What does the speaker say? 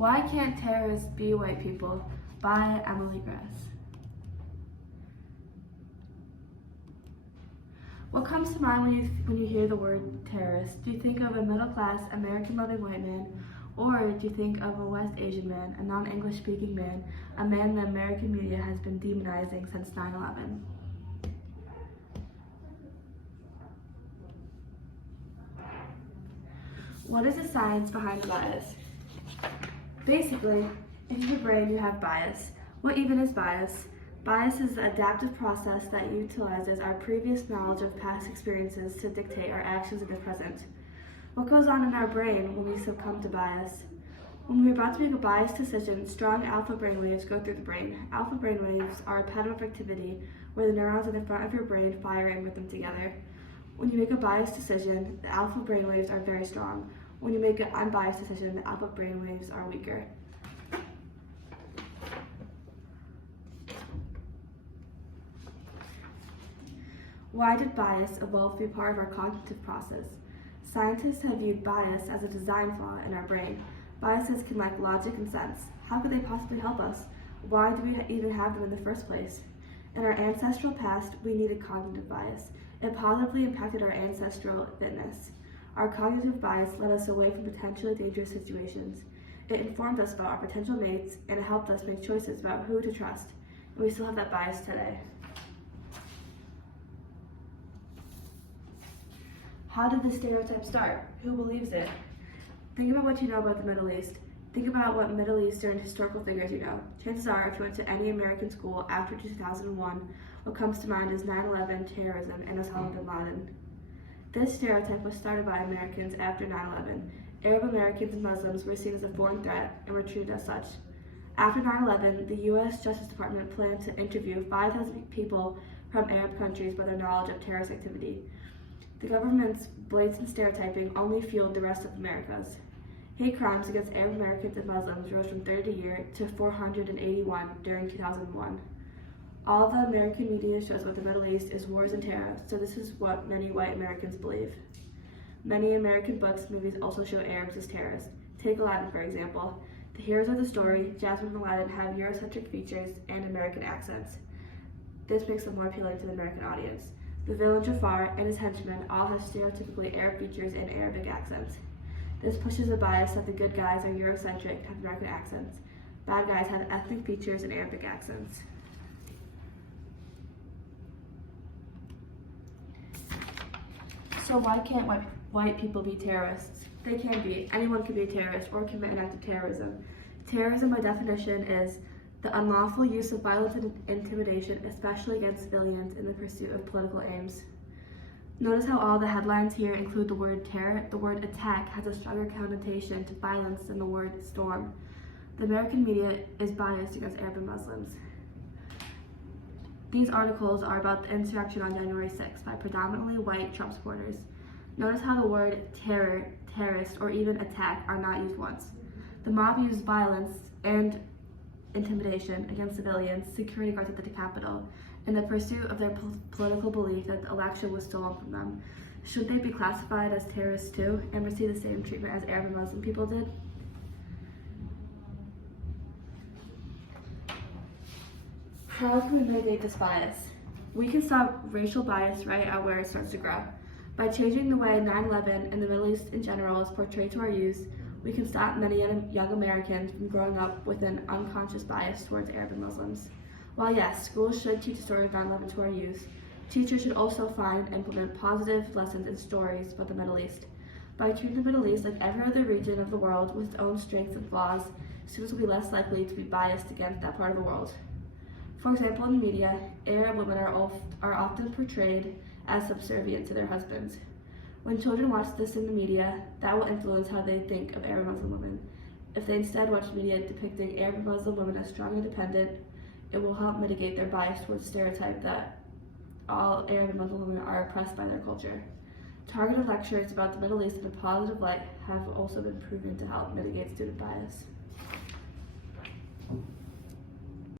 Why Can't Terrorists Be White People? By Emily Grass. What comes to mind when you hear the word terrorist? Do you think of a middle-class, American-loving white man, or do you think of a West Asian man, a non-English speaking man, a man the American media has been demonizing since 9/11? What is the science behind bias? Basically, in your brain you have bias. What even is bias? Bias is the adaptive process that utilizes our previous knowledge of past experiences to dictate our actions in the present. What goes on in our brain when we succumb to bias? When we're about to make a biased decision, strong alpha brainwaves go through the brain. Alpha brainwaves are a pattern of activity where the neurons in the front of your brain fire in rhythm together. When you make a biased decision, the alpha brainwaves are very strong. When you make an unbiased decision, the alpha brainwaves are weaker. Why did bias evolve to be part of our cognitive process? Scientists have viewed bias as a design flaw in our brain. Biases can lack logic and sense. How could they possibly help us? Why do we even have them in the first place? In our ancestral past, we needed cognitive bias. It positively impacted our ancestral fitness. Our cognitive bias led us away from potentially dangerous situations. It informed us about our potential mates, and it helped us make choices about who to trust. And we still have that bias today. How did this stereotype start? Who believes it? Think about what you know about the Middle East. Think about what Middle Eastern historical figures you know. Chances are, if you went to any American school after 2001, what comes to mind is 9/11, terrorism, and Osama bin Laden. This stereotype was started by Americans after 9/11. Arab Americans and Muslims were seen as a foreign threat and were treated as such. After 9/11, the U.S. Justice Department planned to interview 5,000 people from Arab countries about their knowledge of terrorist activity. The government's blatant stereotyping only fueled the rest of America's. Hate crimes against Arab Americans and Muslims rose from 30 a year to 481 during 2001. All the American media shows about the Middle East is wars and terror, so this is what many white Americans believe. Many American books and movies also show Arabs as terrorists. Take Aladdin, for example. The heroes of the story, Jasmine and Aladdin, have Eurocentric features and American accents. This makes them more appealing to the American audience. The villain Jafar and his henchmen all have stereotypically Arab features and Arabic accents. This pushes a bias that the good guys are Eurocentric and have American accents. Bad guys have ethnic features and Arabic accents. So why can't white people be terrorists? They can be. Anyone can be a terrorist or commit an act of terrorism. Terrorism, by definition, is the unlawful use of violence and intimidation, especially against civilians, in the pursuit of political aims. Notice how all the headlines here include the word terror. The word attack has a stronger connotation to violence than the word storm. The American media is biased against Arab and Muslims. These articles are about the insurrection on January 6th by predominantly white Trump supporters. Notice how the word terror, terrorist, or even attack are not used once. The mob used violence and intimidation against civilians, security guards at the Capitol, in the pursuit of their political belief that the election was stolen from them. Should they be classified as terrorists too and receive the same treatment as Arab and Muslim people did? How can we mitigate this bias? We can stop racial bias right at where it starts to grow. By changing the way 9/11 and the Middle East in general is portrayed to our youth, we can stop many young Americans from growing up with an unconscious bias towards Arab and Muslims. While yes, schools should teach the story of 9/11 to our youth, teachers should also find and implement positive lessons and stories about the Middle East. By treating the Middle East like every other region of the world with its own strengths and flaws, students will be less likely to be biased against that part of the world. For example, in the media, Arab women are often portrayed as subservient to their husbands. When children watch this in the media, that will influence how they think of Arab Muslim women. If they instead watch media depicting Arab Muslim women as strong and independent, it will help mitigate their bias towards the stereotype that all Arab and Muslim women are oppressed by their culture. Targeted lectures about the Middle East in a positive light have also been proven to help mitigate student bias.